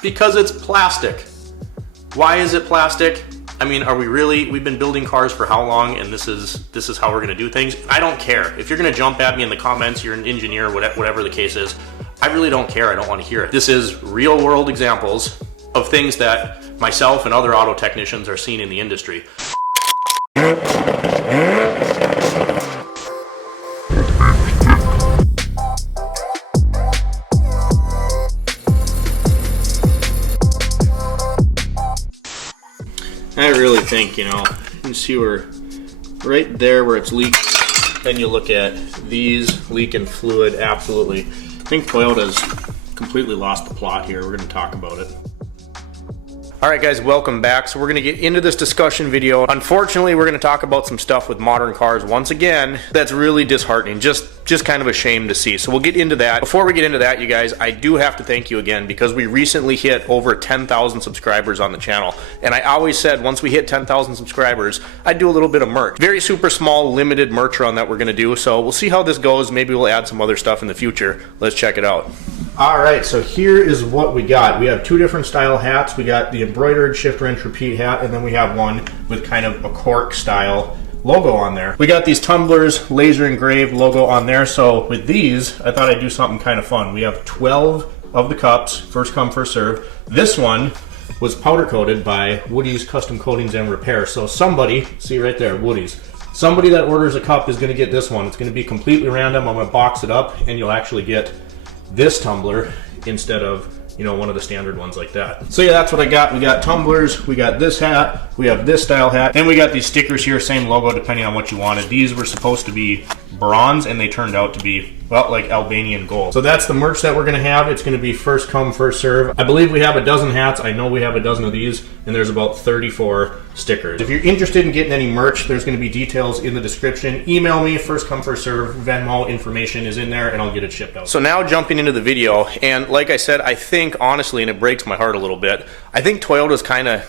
Because it's plastic. Why is it plastic? I mean, are we really, we've been building cars for how long, and this is how we're gonna do things? I don't care. If you're gonna jump at me in the comments, you're an engineer, whatever the case is, I really don't care, I don't wanna hear it. This is real world examples of things that myself and other auto technicians are seeing in the industry. I really think, you know, you can see where, right there where it's leaked, then you look at these leaking fluid, absolutely. I think Toyota's completely lost the plot here. We're going to talk about it. All right, guys, welcome back. So we're going to get into this discussion video. Unfortunately, we're going to talk about some stuff with modern cars once again that's really disheartening, just kind of a shame to see. So we'll get into that. Before we get into that, you guys, I do have to thank you again because we recently hit over 10,000 subscribers on the channel. And I always said once we hit 10,000 subscribers, I'd do a little bit of merch. Very super small, limited merch run that we're going to do. So we'll see how this goes. Maybe we'll add some other stuff in the future. Let's check it out. All right, so here is what we got. We have two different style hats. We got the embroidered shift wrench repeat hat, and then we have one with kind of a cork style logo on there. We got these tumblers, laser engraved logo on there. So with these, I thought I'd do something kind of fun. We have 12 of the cups, first come, first serve. This one was powder coated by Woody's Custom Coatings and Repair. So somebody, see right there, Woody's. Somebody that orders a cup is gonna get this one. It's gonna be completely random. I'm gonna box it up and you'll actually get this tumbler instead of, you know, one of the standard ones like that. So yeah, that's what I got. We got tumblers, we got this hat, we have this style hat, and we got these stickers here, same logo depending on what you wanted. These were supposed to be bronze and they turned out to be, well, like Albanian gold. So that's the merch that we're gonna have. It's gonna be first come, first serve. I believe we have a dozen hats. I know we have a dozen of these, and there's about 34 stickers. If you're interested in getting any merch, there's gonna be details in the description. Email me, first come, first serve. Venmo information is in there and I'll get it shipped out. So now jumping into the video, and like I said, I think honestly, and it breaks my heart a little bit, I think Toyota's kind of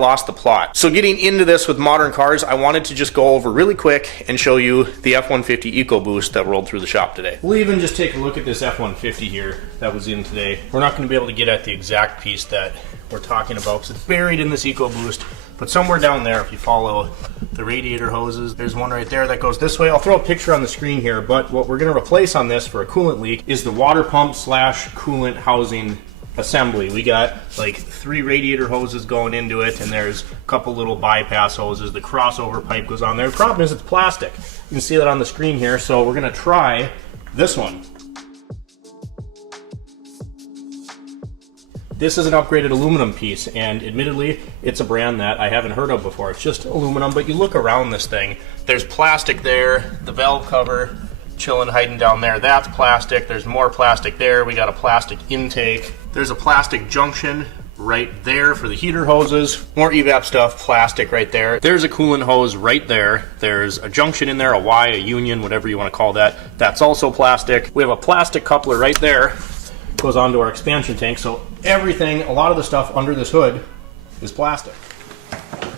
lost the plot. So getting into this with modern cars, I wanted to just go over really quick and show you the F-150 EcoBoost that rolled through the shop today. We'll even just take a look at this F-150 here that was in today. We're not going to be able to get at the exact piece that we're talking about because it's buried in this EcoBoost, but somewhere down there, if you follow the radiator hoses, there's one right there that goes this way. I'll throw a picture on the screen here, but what we're going to replace on this for a coolant leak is the water pump slash coolant housing assembly. We got like 3 radiator hoses going into it, and there's a couple little bypass hoses. The crossover pipe goes on there. The problem is it's plastic. You can see that on the screen here, so we're going to try this one. This is an upgraded aluminum piece, and admittedly, it's a brand that I haven't heard of before. It's just aluminum, but you look around this thing, there's plastic there, the valve cover, chilling, hiding down there, that's plastic. There's more plastic there. We got a plastic intake. There's a plastic junction right there for the heater hoses. More evap stuff, plastic right there. There's a coolant hose right there. There's a junction in there, a Y, a union, whatever you want to call that. That's also plastic. We have a plastic coupler right there. Goes onto our expansion tank. So everything, a lot of the stuff under this hood is plastic.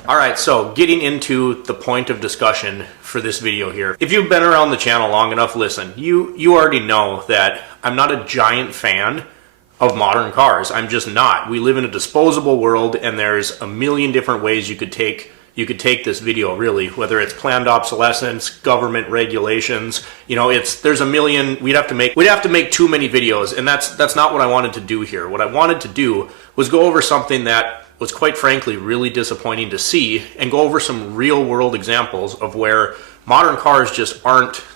All right, so getting into the point of discussion for this video here. If you've been around the channel long enough, listen, you already know that I'm not a giant fan of modern cars. I'm just not. We live in a disposable world, and there's a million different ways you could take this video, really, whether it's planned obsolescence, government regulations, you know, there's a million. We'd have to make too many videos, and that's not what I wanted to do here. What I wanted to do was go over something that was quite frankly really disappointing to see, and go over some real world examples of where modern cars just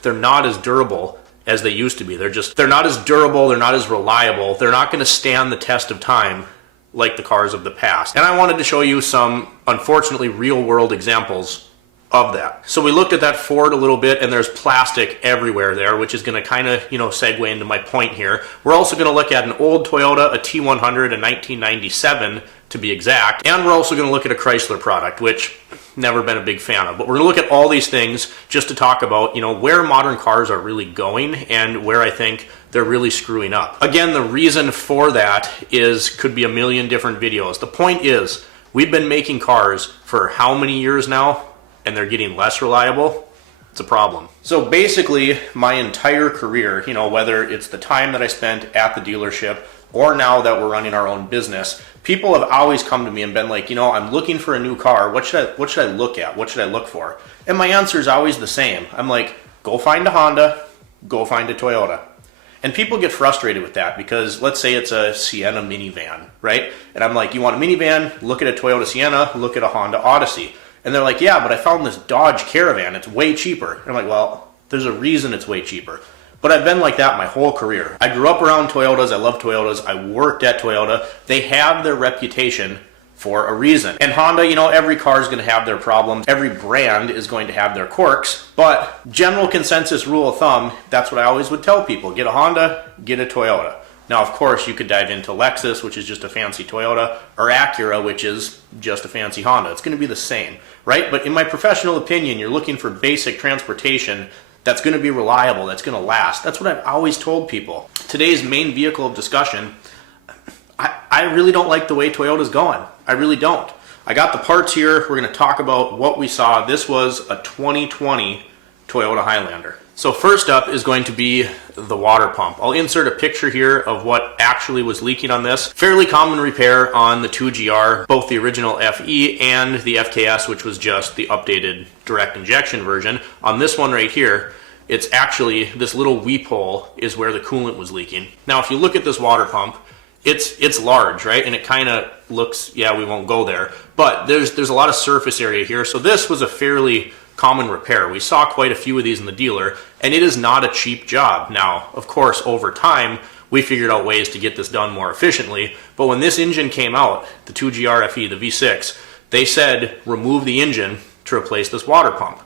they're not as durable as they used to be. They're not as durable, they're not as reliable, they're not going to stand the test of time like the cars of the past. And I wanted to show you some, unfortunately, real world examples of that. So we looked at that Ford a little bit, and there's plastic everywhere there, which is going to kind of, you know, segue into my point here. We're also going to look at an old Toyota, a T100, a 1997 to be exact, and we're also going to look at a Chrysler product, which never been a big fan of. But we're going to look at all these things just to talk about, you know, where modern cars are really going and where I think they're really screwing up. Again, the reason for that could be a million different videos. The point is, we've been making cars for how many years now, and they're getting less reliable? It's a problem. So basically, my entire career, you know, whether it's the time that I spent at the dealership, or now that we're running our own business, people have always come to me and been like, you know, I'm looking for a new car. What should I look at? What should I look for? And my answer is always the same. I'm like, go find a Honda, go find a Toyota. And people get frustrated with that because let's say it's a Sienna minivan, right? And I'm like, you want a minivan? Look at a Toyota Sienna, look at a Honda Odyssey. And they're like, yeah, but I found this Dodge Caravan. It's way cheaper. And I'm like, well, there's a reason it's way cheaper. But I've been like that my whole career. I grew up around Toyotas. I love Toyotas. I worked at Toyota. They have their reputation for a reason. And Honda, you know, every car is going to have their problems. Every brand is going to have their quirks. But general consensus rule of thumb, that's what I always would tell people. Get a Honda, get a Toyota. Now, of course, you could dive into Lexus, which is just a fancy Toyota, or Acura, which is just a fancy Honda. It's going to be the same, right? But in my professional opinion, you're looking for basic transportation that's going to be reliable, that's going to last. That's what I've always told people. Today's main vehicle of discussion, I really don't like the way Toyota's going. I really don't. I got the parts here. We're going to talk about what we saw. This was a 2020 Toyota Highlander. So first up is going to be the water pump. I'll insert a picture here of what actually was leaking on this. Fairly common repair on the 2GR, both the original FE and the FKS, which was just the updated direct injection version. On this one right here, it's actually this little weep hole is where the coolant was leaking. Now, if you look at this water pump, it's large, right? And it kind of looks, yeah, we won't go there, but there's a lot of surface area here. So this was a fairly common repair. We saw quite a few of these in the dealer, and it is not a cheap job. Now, of course, over time, we figured out ways to get this done more efficiently, but when this engine came out, the 2GR FE, the V6, they said remove the engine to replace this water pump.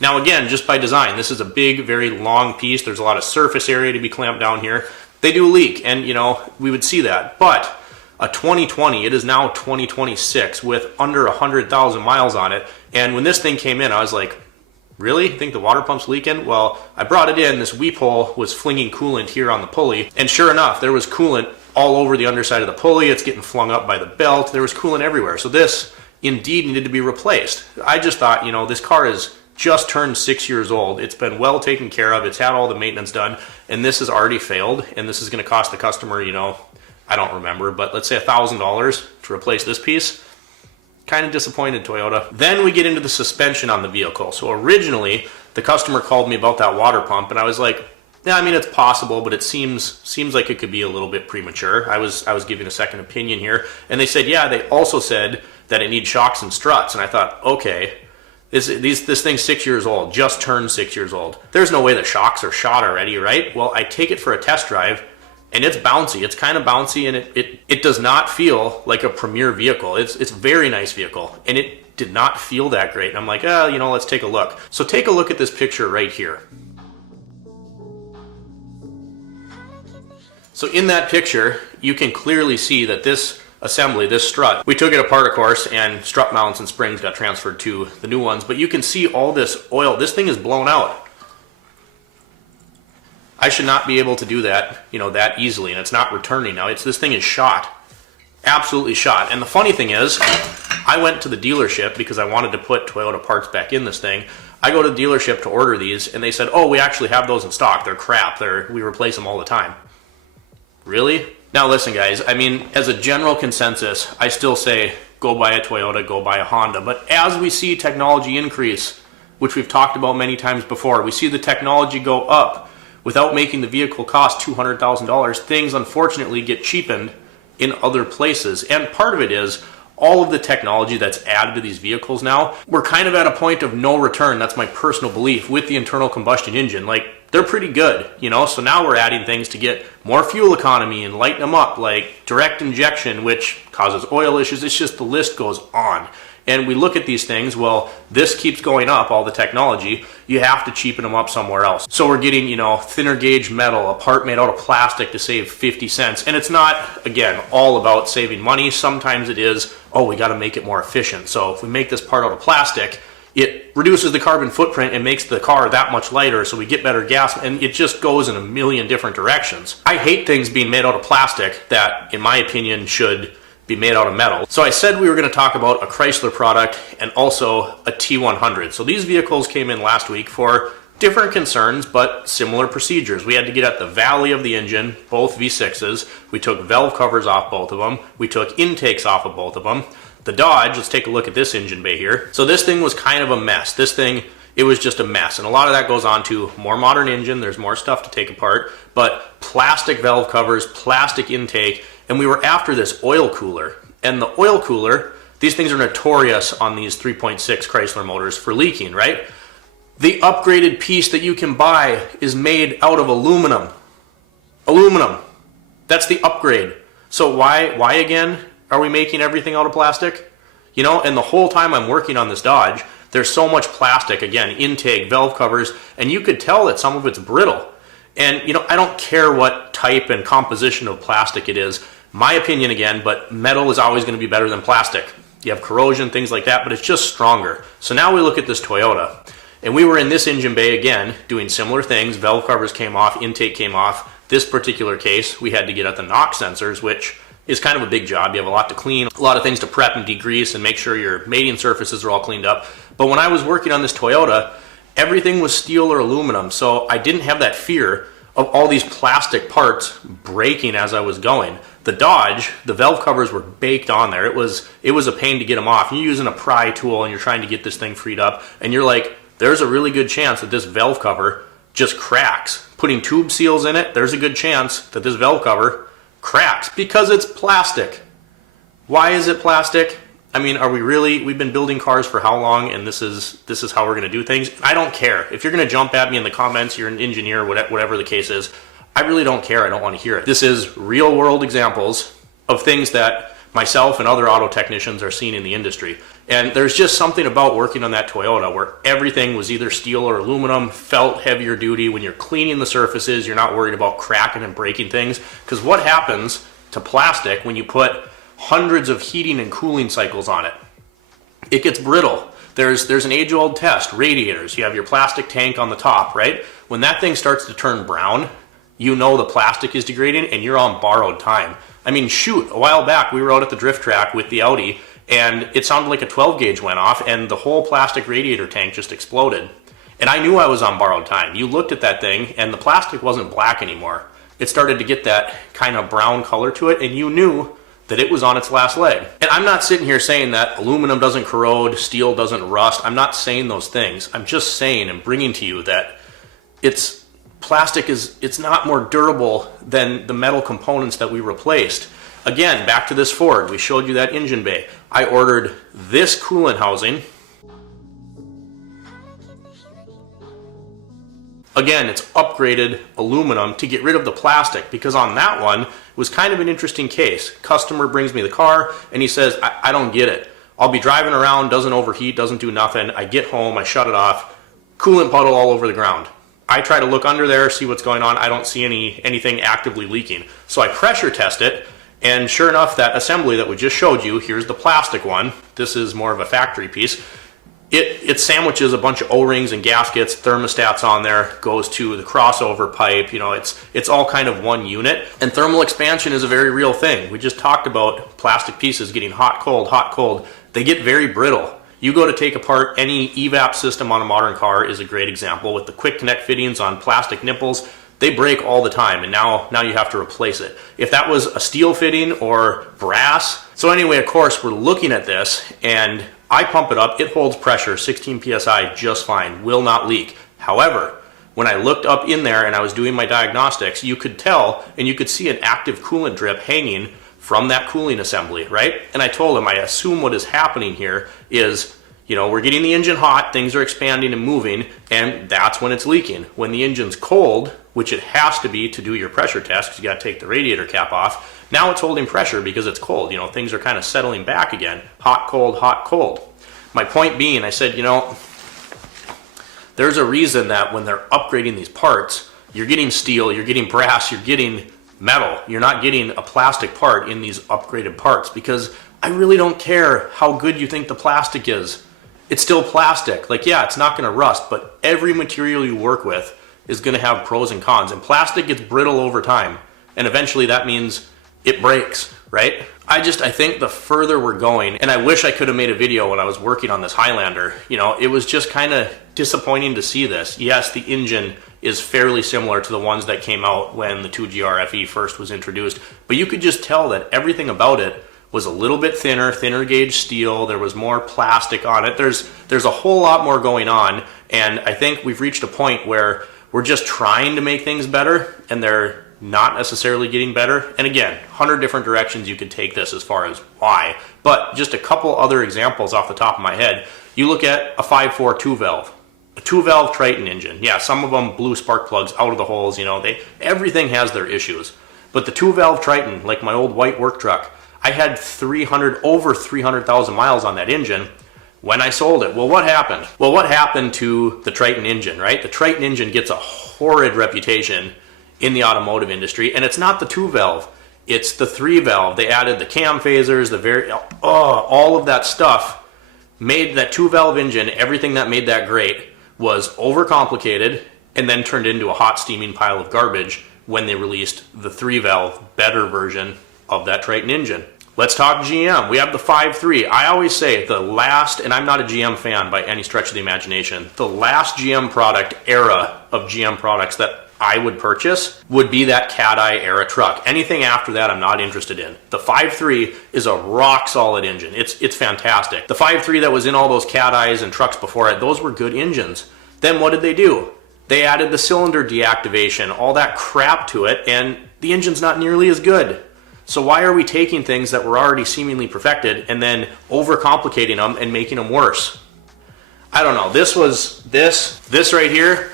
Now again, just by design, this is a big, very long piece. There's a lot of surface area to be clamped down here. They do leak, and you know, we would see that, but a 2020, it is now 2026 with under 100,000 miles on it. And when this thing came in, I was like, really? Think the water pump's leaking? Well, I brought it in, this weep hole was flinging coolant here on the pulley. And sure enough, there was coolant all over the underside of the pulley. It's getting flung up by the belt. There was coolant everywhere. So this indeed needed to be replaced. I just thought, you know, this car is just turned 6 years old. It's been well taken care of. It's had all the maintenance done, and this has already failed. And this is going to cost the customer, you know, I don't remember, but let's say $1,000 to replace this piece. Kind of disappointed, Toyota. Then we get into the suspension on the vehicle. So originally, the customer called me about that water pump, and I was like, yeah, I mean, it's possible, but it seems like it could be a little bit premature. I was giving a second opinion here, and they said, yeah, they also said that it needs shocks and struts, and I thought, okay, this thing's 6 years old, just turned 6 years old. There's no way the shocks are shot already, right? Well, I take it for a test drive, and it's bouncy. It's kind of bouncy, and it does not feel like a premier vehicle. It's a very nice vehicle, and it did not feel that great. And I'm like, you know, let's take a look. So take a look at this picture right here. So in that picture, you can clearly see that this assembly, this strut, we took it apart, of course, and strut mounts and springs got transferred to the new ones, but you can see all this oil. This thing is blown out. I should not be able to do that, you know, that easily, and it's not returning now. This thing is shot, absolutely shot. And the funny thing is, I went to the dealership because I wanted to put Toyota parts back in this thing. I go to the dealership to order these, and they said, oh, we actually have those in stock. They're crap. We replace them all the time. Really? Now listen, guys, I mean, as a general consensus, I still say go buy a Toyota, go buy a Honda. But as we see technology increase, which we've talked about many times before, we see the technology go up without making the vehicle cost $200,000, things unfortunately get cheapened in other places. And part of it is all of the technology that's added to these vehicles now, we're kind of at a point of no return. That's my personal belief with the internal combustion engine. Like, they're pretty good, you know? So now we're adding things to get more fuel economy and lighten them up, like direct injection, which causes oil issues. It's just the list goes on. And we look at these things, well, this keeps going up, all the technology, you have to cheapen them up somewhere else. So we're getting, you know, thinner gauge metal, a part made out of plastic to save 50 cents. And it's not, again, all about saving money. Sometimes it is, oh, we got to make it more efficient. So if we make this part out of plastic, it reduces the carbon footprint and makes the car that much lighter, so we get better gas, and it just goes in a million different directions. I hate things being made out of plastic that, in my opinion, should be made out of metal. So I said we were going to talk about a Chrysler product and also a T100. So these vehicles came in last week for Different concerns, but similar procedures. We had to get at the valley of the engine, both V6s. We took valve covers off both of them. We took intakes off of both of them. The Dodge, let's take a look at this engine bay here. So this thing was kind of a mess. This thing, it was just a mess. And a lot of that goes on to more modern engine. There's more stuff to take apart, but plastic valve covers, plastic intake, and we were after this oil cooler. And the oil cooler, these things are notorious on these 3.6 Chrysler motors for leaking, right? The upgraded piece that you can buy is made out of aluminum. Aluminum. That's the upgrade. So why again are we making everything out of plastic? You know, and the whole time I'm working on this Dodge, there's so much plastic, again, intake, valve covers, and you could tell that some of it's brittle. And, you know, I don't care what type and composition of plastic it is. My opinion again, but metal is always going to be better than plastic. You have corrosion, things like that, but it's just stronger. So now we look at this Toyota. And we were in this engine bay again, doing similar things. Valve covers came off, intake came off. This particular case, we had to get at the NOx sensors, which is kind of a big job. You have a lot to clean, a lot of things to prep and degrease and make sure your mating surfaces are all cleaned up. But when I was working on this Toyota, everything was steel or aluminum. So I didn't have that fear of all these plastic parts breaking as I was going. The Dodge, the valve covers were baked on there. It was a pain to get them off. You're using a pry tool and you're trying to get this thing freed up, and you're like, there's a really good chance that this valve cover just cracks. Putting tube seals in it, there's a good chance that this valve cover cracks because it's plastic. Why is it plastic? I mean, we've been building cars for how long, and this is how we're going to do things? I don't care. If you're going to jump at me in the comments, you're an engineer, whatever the case is, I really don't care. I don't want to hear it. This is real world examples of things that myself and other auto technicians are seeing in the industry. And there's just something about working on that Toyota where everything was either steel or aluminum, felt heavier duty. When you're cleaning the surfaces, you're not worried about cracking and breaking things. Because what happens to plastic when you put hundreds of heating and cooling cycles on it? It gets brittle. There's an age-old test, radiators. You have your plastic tank on the top, right? When that thing starts to turn brown, you know the plastic is degrading and you're on borrowed time. I mean, shoot, a while back we were out at the drift track with the Audi and it sounded like a 12 gauge went off and the whole plastic radiator tank just exploded. And I knew I was on borrowed time. You looked at that thing and the plastic wasn't black anymore. It started to get that kind of brown color to it and you knew that it was on its last leg. And I'm not sitting here saying that aluminum doesn't corrode, steel doesn't rust. I'm not saying those things. I'm just saying and bringing to you that it's not more durable than the metal components that we replaced. Again, back to this Ford, we showed you that engine bay. I ordered this coolant housing. Again, it's upgraded aluminum to get rid of the plastic because on that one, it was kind of an interesting case. Customer brings me the car and he says, I don't get it. I'll be driving around, doesn't overheat, doesn't do nothing. I get home, I shut it off, coolant puddle all over the ground. I try to look under there, see what's going on. I don't see anything actively leaking. So I pressure test it, and sure enough, that assembly that we just showed you, here's the plastic one. This is more of a factory piece. It sandwiches a bunch of O-rings and gaskets, thermostats on there, goes to the crossover pipe. You know, it's all kind of one unit. And thermal expansion is a very real thing. We just talked about plastic pieces getting hot, cold. They get very brittle. You go to take apart any evap system on a modern car is a great example. With the quick connect fittings on plastic nipples, they break all the time, and now you have to replace it. If that was a steel fitting or brass. So anyway, of course, we're looking at this, and I pump it up. It holds pressure, 16 PSI, just fine, will not leak. However, when I looked up in there and I was doing my diagnostics, you could tell, and you could see an active coolant drip hanging from that cooling assembly, right? And I told him, I assume what is happening here is, you know, we're getting the engine hot, things are expanding and moving, and that's when it's leaking. When the engine's cold, which it has to be to do your pressure test, because you got to take the radiator cap off, now it's holding pressure because it's cold. You know, things are kind of settling back again. Hot, cold. My point being, I said, you know, there's a reason that when they're upgrading these parts, you're getting steel, you're getting brass, you're getting metal. You're not getting a plastic part in these upgraded parts because I really don't care how good you think the plastic is. It's still plastic. Like, yeah, it's not going to rust, but every material you work with is going to have pros and cons. And plastic gets brittle over time. And eventually that means it breaks, right? I think the further we're going, and I wish I could have made a video when I was working on this Highlander, you know, it was just kind of disappointing to see this. Yes, the engine is fairly similar to the ones that came out when the 2GR-FE first was introduced, but you could just tell that everything about it was a little bit thinner gauge steel. There was more plastic on it. There's a whole lot more going on, and I think we've reached a point where we're just trying to make things better, and they're not necessarily getting better. And again, 100 different directions you could take this as far as why. But just a couple other examples off the top of my head. You look at a 5.4 2-valve. A 2-valve Triton engine. Yeah, some of them blew spark plugs out of the holes, you know, everything has their issues. But the 2-valve Triton, like my old white work truck, I had over 300,000 miles on that engine when I sold it. Well, what happened? Well, what happened to the Triton engine, right? The Triton engine gets a horrid reputation in the automotive industry, and it's not the 2-valve, it's the 3-valve. They added the cam phasers, all of that stuff made that 2-valve engine, everything that made that great was overcomplicated and then turned into a hot steaming pile of garbage when they released the 3-valve better version of that Triton engine. Let's talk GM. We have the 5.3. I always say the last, and I'm not a GM fan by any stretch of the imagination, the last GM product era of GM products that I would purchase would be that Cat Eye era truck. Anything after that, I'm not interested in. The 5.3 is a rock solid engine. It's fantastic. The 5.3 that was in all those Cat Eyes and trucks before it, those were good engines. Then what did they do? They added the cylinder deactivation, all that crap to it, and the engine's not nearly as good. So why are we taking things that were already seemingly perfected and then overcomplicating them and making them worse? I don't know. This right here,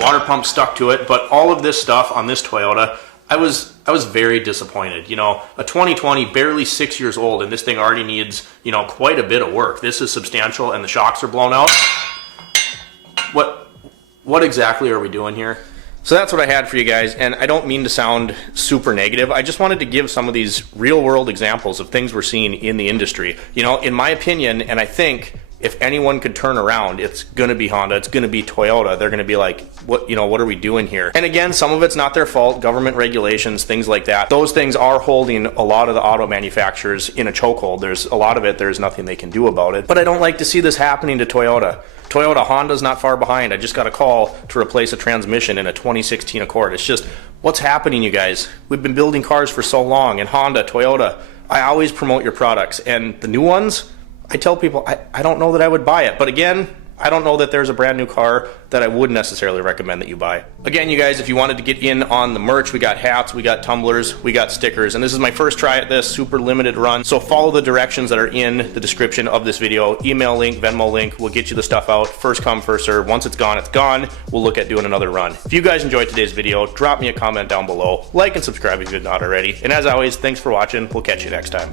water pump stuck to it, but all of this stuff on this Toyota, I was very disappointed. You know, a 2020, barely 6 years old, and this thing already needs, you know, quite a bit of work. This is substantial, and the shocks are blown out. What exactly are we doing here? So that's what I had for you guys, and I don't mean to sound super negative. I just wanted to give some of these real world examples of things we're seeing in the industry. You know, in my opinion, and I think if anyone could turn around, it's going to be Honda, it's going to be Toyota. They're going to be like, what are we doing here? And again, some of it's not their fault, government regulations, things like that. Those things are holding a lot of the auto manufacturers in a chokehold. There's a lot of it, there's nothing they can do about it. But I don't like to see this happening to Toyota. Honda's not far behind. I just got a call to replace a transmission in a 2016 Accord. It's just, what's happening, you guys? We've been building cars for so long, and Honda, Toyota, I always promote your products. And the new ones, I tell people, I don't know that I would buy it. But again, I don't know that there's a brand new car that I would necessarily recommend that you buy. Again, you guys, if you wanted to get in on the merch, we got hats, we got tumblers, we got stickers, and this is my first try at this, super limited run. So follow the directions that are in the description of this video. Email link, Venmo link, we'll get you the stuff out. First come, first serve. Once it's gone, it's gone. We'll look at doing another run. If you guys enjoyed today's video, drop me a comment down below. Like and subscribe if you're not already. And as always, thanks for watching. We'll catch you next time.